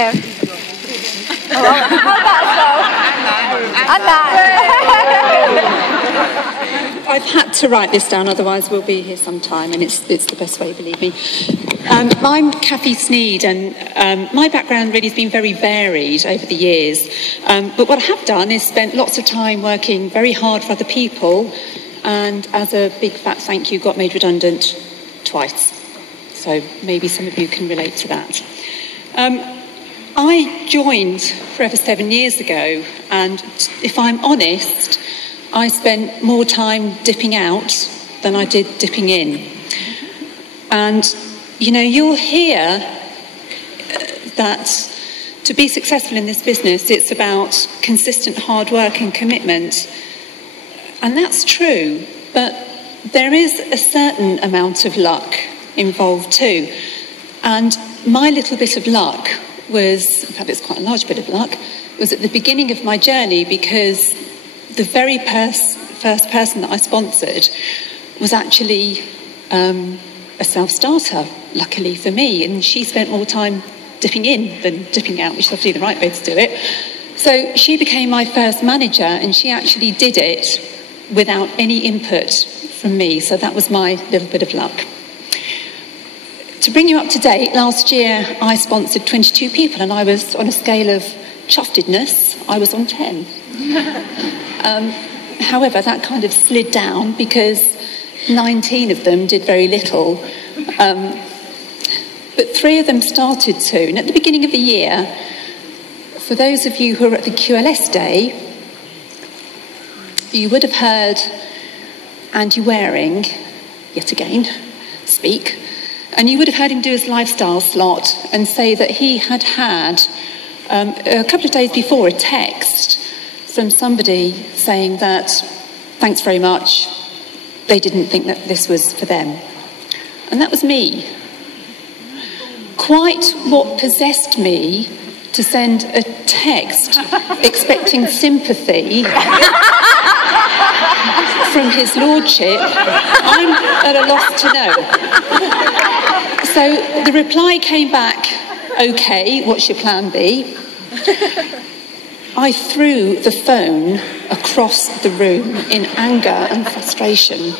him. Oh, and that. I've had to write this down, otherwise we'll be here sometime, and it's the best way, believe me. I'm Cathy Sneade, and my background really has been very varied over the years. But what I have done is spent lots of time working very hard for other people, and as a big fat thank you, got made redundant twice. So maybe some of you can relate to that. I joined Forever 7 years ago, and if I'm honest, I spent more time dipping out than I did dipping in. And, you know, you'll hear that to be successful in this business, it's about consistent hard work and commitment. And that's true, but there is a certain amount of luck involved too. And my little bit of luck was, in fact, it's quite a large bit of luck, was at the beginning of my journey, because the very first person that I sponsored was actually a self-starter, luckily for me, and she spent more time dipping in than dipping out, which is obviously the right way to do it. So she became my first manager, and she actually did it without any input from me, so that was my little bit of luck. To bring you up to date, last year I sponsored 22 people, and I was, on a scale of chuffedness, I was on 10. However, that kind of slid down because 19 of them did very little. But 3 of them started to. And at the beginning of the year, for those of you who were at the QLS day, you would have heard Andy Waring, yet again, speak. And you would have heard him do his lifestyle slot and say that he had had, a couple of days before, a text from somebody saying that, thanks very much, they didn't think that this was for them. And that was me. Quite what possessed me to send a text expecting sympathy from his lordship, I'm at a loss to know. So the reply came back, okay, what's your plan B? I threw the phone across the room in anger and frustration,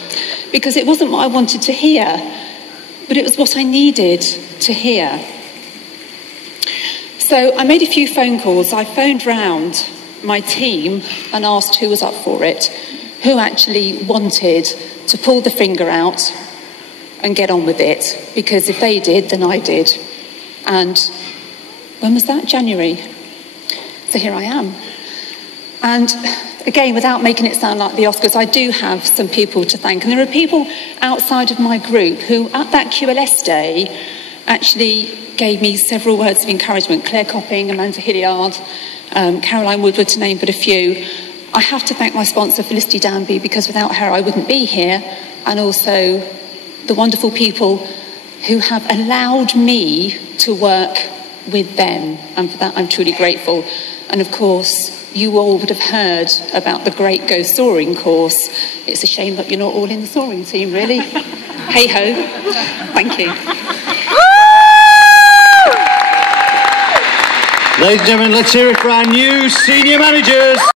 because it wasn't what I wanted to hear, but it was what I needed to hear. So I made a few phone calls. I phoned round my team and asked who was up for it, who actually wanted to pull the finger out and get on with it, because if they did, then I did. And when was that? January. So here I am. And again, without making it sound like the Oscars, I do have some people to thank. And there are people outside of my group who, at that QLS day, actually gave me several words of encouragement. Claire Copping, Amanda Hilliard, Caroline Woodward, to name but a few. I have to thank my sponsor, Felicity Danby, because without her I wouldn't be here. And also the wonderful people who have allowed me to work with them. And for that I'm truly grateful. And of course, you all would have heard about the great Go Soaring course. It's a shame that you're not all in the soaring team, really. Hey ho. Thank you. Ladies and gentlemen, let's hear it for our new senior managers.